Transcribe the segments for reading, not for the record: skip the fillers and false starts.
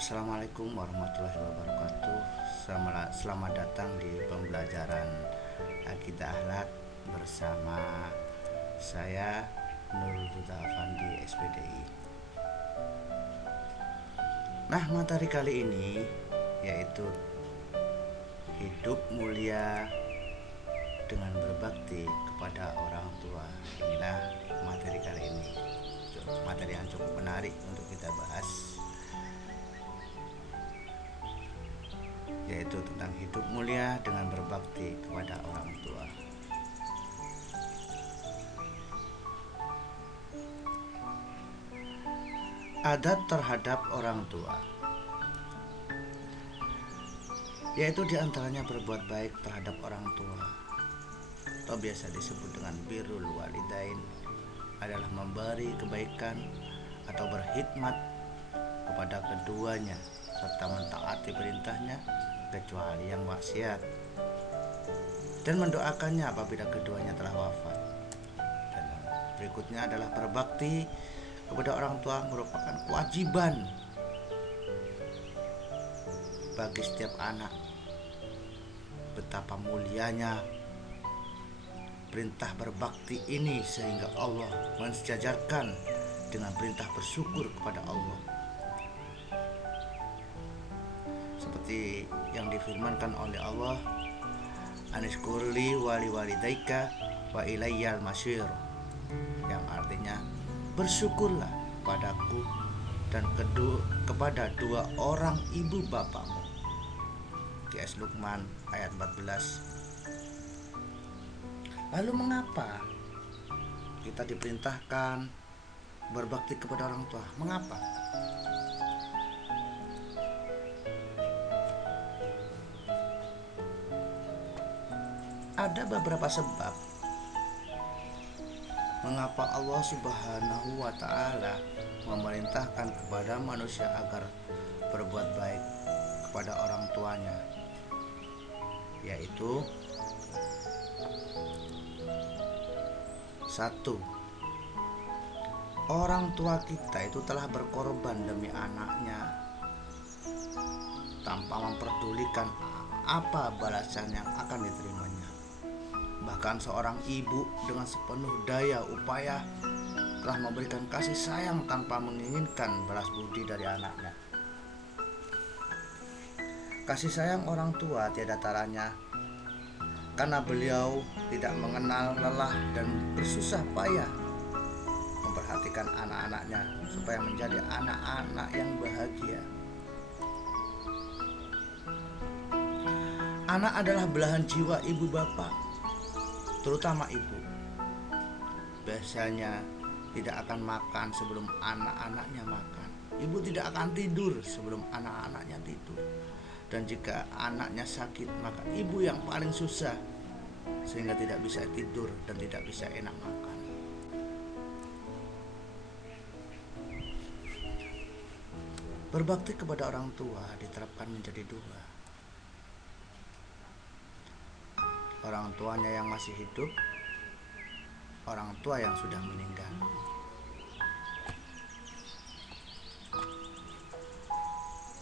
Assalamualaikum warahmatullahi wabarakatuh. Selamat datang di pembelajaran Akidah Akhlak bersama saya Nurul Huda Afandi SPDI. Nah, materi kali ini yaitu hidup mulia dengan berbakti kepada orang tua. Inilah materi kali ini. Materi yang cukup menarik untuk kita bahas, yaitu tentang hidup mulia dengan berbakti kepada orang tua. Adat terhadap orang tua, yaitu diantaranya berbuat baik terhadap orang tua, atau biasa disebut dengan birrul walidain, adalah memberi kebaikan atau berkhidmat kepada keduanya serta mentaati perintahnya kecuali yang maksiat, dan mendoakannya apabila keduanya telah wafat. Dan berikutnya adalah berbakti kepada orang tua merupakan kewajiban bagi setiap anak. Betapa mulianya perintah berbakti ini sehingga Allah mensejajarkan dengan perintah bersyukur kepada Allah, seperti yang difirmankan oleh Allah, Anishkurli wali walidaika wa ilayyal masyir, yang artinya bersyukurlah padaku dan kepada dua orang ibu bapakmu. QS Luqman ayat 14. Lalu mengapa kita diperintahkan berbakti kepada orang tua? Mengapa? Ada beberapa sebab mengapa Allah Subhanahu wa Ta'ala memerintahkan kepada manusia agar berbuat baik kepada orang tuanya, yaitu: 1. Orang tua kita itu telah berkorban demi anaknya tanpa memperdulikan apa balasan yang akan diterimanya. Bahkan seorang ibu dengan sepenuh daya upaya telah memberikan kasih sayang tanpa menginginkan balas budi dari anaknya. Kasih sayang orang tua tiada taranya, karena beliau tidak mengenal lelah dan bersusah payah memperhatikan anak-anaknya supaya menjadi anak-anak yang bahagia. Anak adalah belahan jiwa ibu bapak, terutama ibu. Biasanya tidak akan makan sebelum anak-anaknya makan. Ibu tidak akan tidur sebelum anak-anaknya tidur. Dan jika anaknya sakit, maka ibu yang paling susah, sehingga tidak bisa tidur dan tidak bisa enak makan. Berbakti kepada orang tua diterapkan menjadi dua: orang tuanya yang masih hidup, orang tua yang sudah meninggal.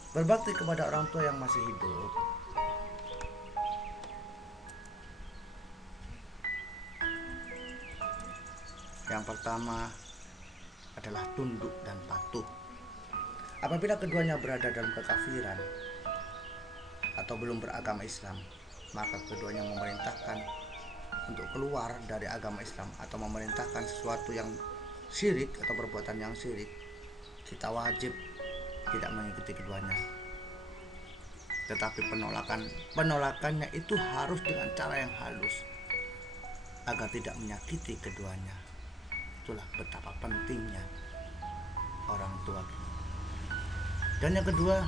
Berbakti kepada orang tua yang masih hidup yang pertama adalah tunduk dan patuh. Apabila keduanya berada dalam kekafiran atau belum beragama Islam, maka keduanya memerintahkan untuk keluar dari agama Islam atau memerintahkan sesuatu yang syirik atau perbuatan yang syirik, kita wajib tidak mengikuti keduanya. Tetapi penolakannya itu harus dengan cara yang halus agar tidak menyakiti keduanya. Itulah betapa pentingnya orang tua. Dan yang kedua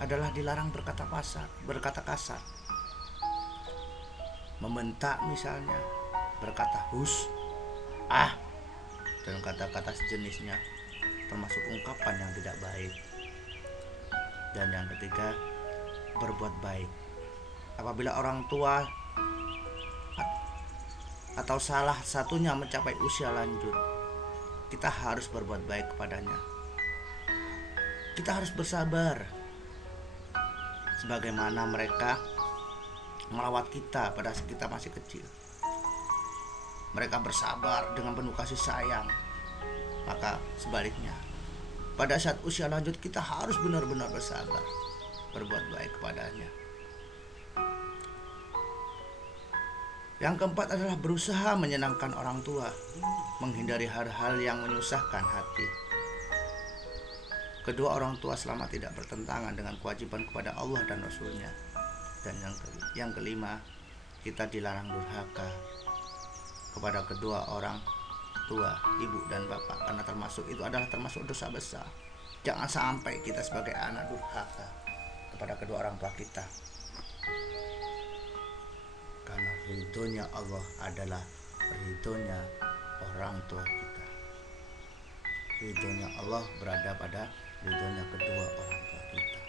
adalah dilarang berkata kasar. Membentak misalnya, berkata hus, dan kata-kata sejenisnya, termasuk ungkapan yang tidak baik. Dan yang ketiga, berbuat baik. Apabila orang tua atau salah satunya mencapai usia lanjut, kita harus berbuat baik kepadanya. Kita harus bersabar sebagaimana mereka merawat kita pada saat kita masih kecil. Mereka bersabar dengan penuh kasih sayang. Maka sebaliknya, pada saat usia lanjut kita harus benar-benar bersabar, berbuat baik kepadanya. Yang keempat adalah berusaha menyenangkan orang tua, menghindari hal-hal yang menyusahkan hati. Kedua orang tua selama tidak bertentangan dengan kewajiban kepada Allah dan Rasul-Nya. Dan yang kelima, kita dilarang durhaka kepada kedua orang tua, ibu dan bapak, karena itu adalah termasuk dosa besar. Jangan sampai kita sebagai anak durhaka kepada kedua orang tua kita, karena ridhonya Allah adalah ridhonya orang tua kita. Ridhonya Allah berada pada ridhonya kedua orang tua kita.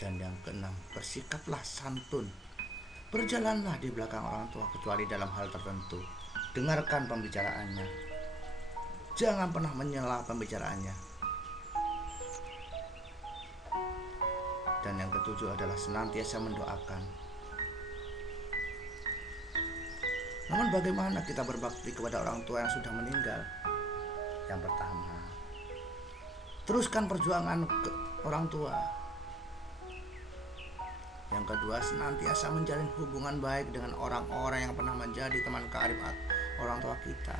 Dan yang keenam, bersikaplah santun. Berjalanlah di belakang orang tua kecuali dalam hal tertentu. Dengarkan pembicaraannya. Jangan pernah menyela pembicaraannya. Dan yang ketujuh adalah senantiasa mendoakan. Namun bagaimana kita berbakti kepada orang tua yang sudah meninggal? Yang pertama, teruskan perjuangan ke orang tua. Yang kedua, senantiasa menjalin hubungan baik dengan orang-orang yang pernah menjadi teman karib orang tua kita.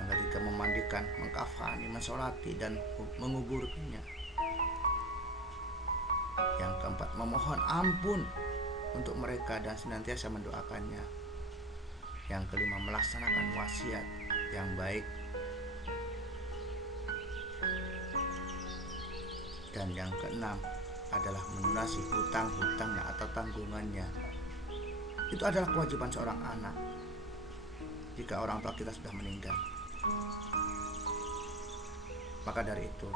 Yang ketiga, memandikan, mengkafani, mensolati, dan menguburkannya. Yang keempat, memohon ampun untuk mereka dan senantiasa mendoakannya. Yang kelima, melaksanakan wasiat yang baik. Dan yang keenam adalah melunasi hutang-hutangnya atau tanggungannya. Itu adalah kewajiban seorang anak jika orang tua kita sudah meninggal. Maka dari itu,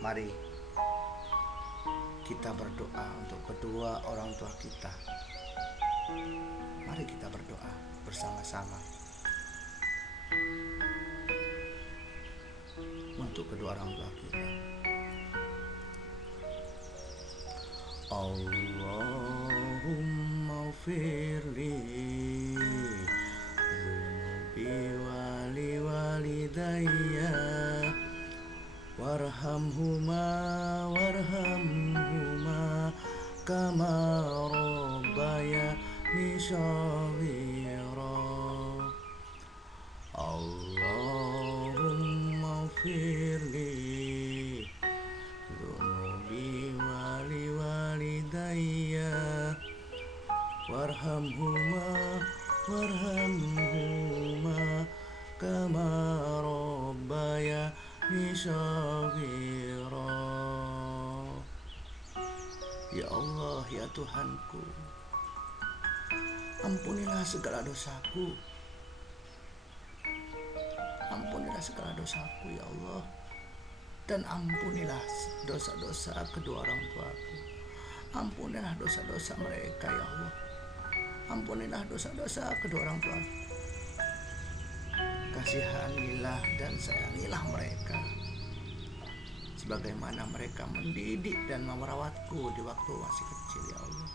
mari kita berdoa untuk kedua orang tua kita. Mari kita berdoa bersama-sama untuk kedua orang tua kita. Allahumma firli Zunubi wali walidayya Warhamhuma Kama rabbayani shaghira. Allahumma firli Warhamhuma kama rabbayani shaghira. Ya Allah, ya Tuhanku, ampunilah segala dosaku. Ampunilah segala dosaku ya Allah. Dan ampunilah dosa-dosa kedua orang tuaku. Ampunilah dosa-dosa mereka ya Allah. Ampunilah dosa-dosa kedua orang tua. Kasihanilah dan sayangilah mereka sebagaimana mereka mendidik dan merawatku di waktu masih kecil ya Allah.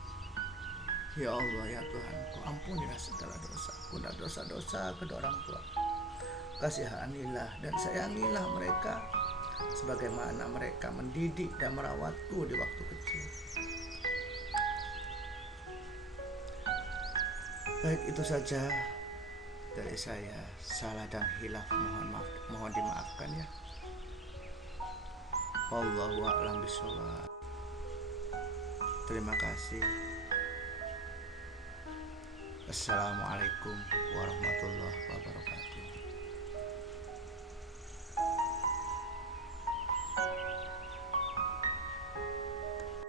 Ya Allah ya Tuhanku, ampunilah segala dosaku dan dosa-dosa kedua orang tua. Kasihanilah dan sayangilah mereka sebagaimana mereka mendidik dan merawatku di waktu kecil. Baik, itu saja dari saya. Salah dan hilaf mohon dimaafkan ya. Wallahu a'lam bishawab. Terima kasih. Assalamualaikum warahmatullahi wabarakatuh.